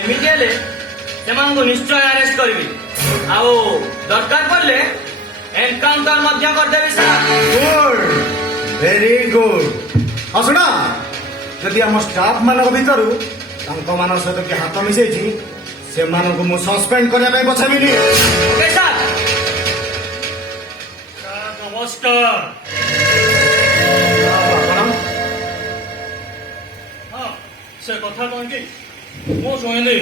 ଏମିତି ହେଲେ ସେମାନଙ୍କୁ ନିଶ୍ଚୟ ଆରେଷ୍ଟ କରିବି ଆଉ ଦରକାର ପଡ଼ିଲେ ଏନକାଉଣ୍ଟର ମଧ୍ୟ କରିଦେବି ସାର୍। Good, very good. ହଁ ଶୁଣ, ଯଦି ଆମ ଷ୍ଟାଫ ମାନଙ୍କ ଭିତରୁ ତାଙ୍କ ମାନଙ୍କ ସହିତ କିଏ ହାତ ମିଶେଇଛି ସେମାନଙ୍କୁ ମୁଁ ସସ୍ପେଣ୍ଡ କରିବା ପାଇଁ ପଛାଇବିନି। Okay sir. ନମସ୍କାର। ଆପଣ ହଁ ସେ କଥା କଣ କି ମୁଁ ଶୁଣିଲି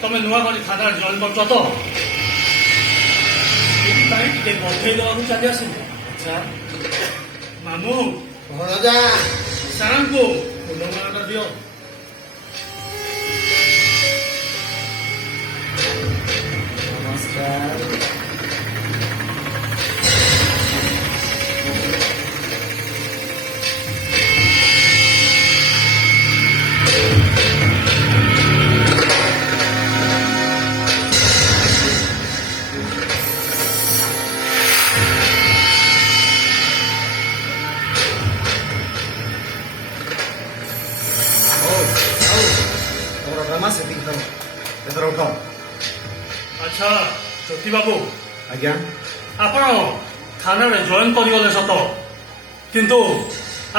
ତମେ ନୂଆ କରି ଥାନାରେ ଜଏନ୍ କରୁଛ ତ ସେଥିପାଇଁ ଟିକେ ବଧେଇ ଦେବାକୁ ଚାଲି ଆସିଲି। ଆଚ୍ଛା ମାମୁଁ ଭଣଜା ସାର୍ଙ୍କୁ ଫୁଲମାଳଟା ଦିଅ। ନମସ୍କାର। ତମର ଡ୍ରାମା ସେତିକି ଥାଉ, ଏଥର ଉଠ। ଆଚ୍ଛା ଜ୍ୟୋତି ବାବୁ, ଆଜ୍ଞା। ଆପଣ ଥାନାରେ ଜଏନ୍ କରିଗଲେ ସତ, କିନ୍ତୁ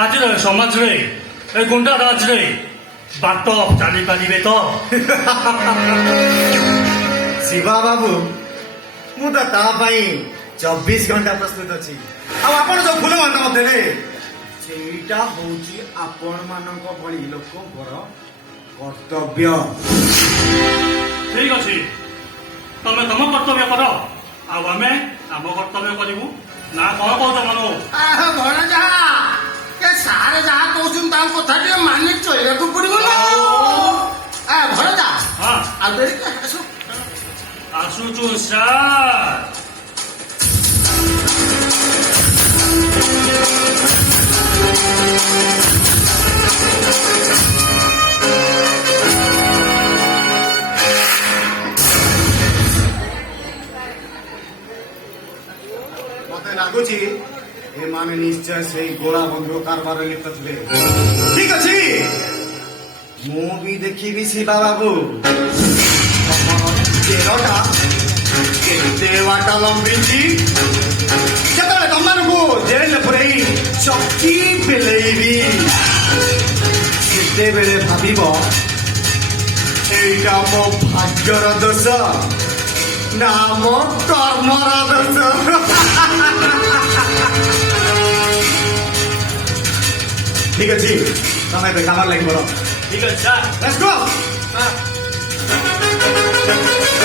ଆଜିର ସମାଜରେ ଏ ଗୁଣ୍ଡା ରାଜରେ ବାଟ ଚାଲିପାରିବେ ତ? ଶିବା ବାବୁ, ମୁଁ ତ ତା ପାଇଁ 24 ଘଣ୍ଟା ପ୍ରସ୍ତୁତ ଅଛି। ଆଉ ଆପଣ ଯୋଉ ଫୁଲ ମାନ ଦେଲେ ସେଇଟା ହଉଛି ଆପଣ ମାନଙ୍କ ଭଳି ଲୋକଙ୍କର କର୍ତ୍ତବ୍ୟ। ଠିକ ଅଛି, ତମେ ତମ କର୍ତ୍ତବ୍ୟ କର ଆଉ ଆମେ ଆମ କର୍ତ୍ତବ୍ୟ କରିବୁ। ନା କଣ କହୁଛ ମାନୁ? ଭଣଜା ଏ ସାରେ ଯାହା କହୁଛନ୍ତି ତାଙ୍କ କଥା ଟିକେ ମାନି ଚଳିବାକୁ ପଡିବ ନା। ଭଣଜା ହଁ ଆଉ ଡେରି କାହିଁ? ଆସ। ଆସୁଛୁ ସାର୍। ମତେ ଲାଗୁଛି ଏମାନେ ନିଶ୍ଚୟ ସେଇ ଗୋଳା ବନ୍ଧୁକ କାରବାରରେ ଲିପ୍ତ ଥିଲେ। ଠିକ ଅଛି, ମୁଁ ବି ଦେଖିବି ଶିବା ବାବୁ ତମର ଚେରଟା କେତେ ବାଟ ଲମ୍ବିଛି। ଯେତେବେଳେ ତମମାନଙ୍କୁ ଜେଲରେ ପୁରେଇ ଚକି ପେଲେଇବି ସେତେବେଳେ ଭାବିବ ଏଇଟା ମୋ ଭାଗ୍ୟର ଦୋଷ ନା ମୋ କର୍ମର ଦୋଷ। ଠିକ ଅଛି, ତମେ ଏବେ କାମରେ ଲାଗି ପଡ। ଠିକ ଅଛି ସାର୍। Let's go!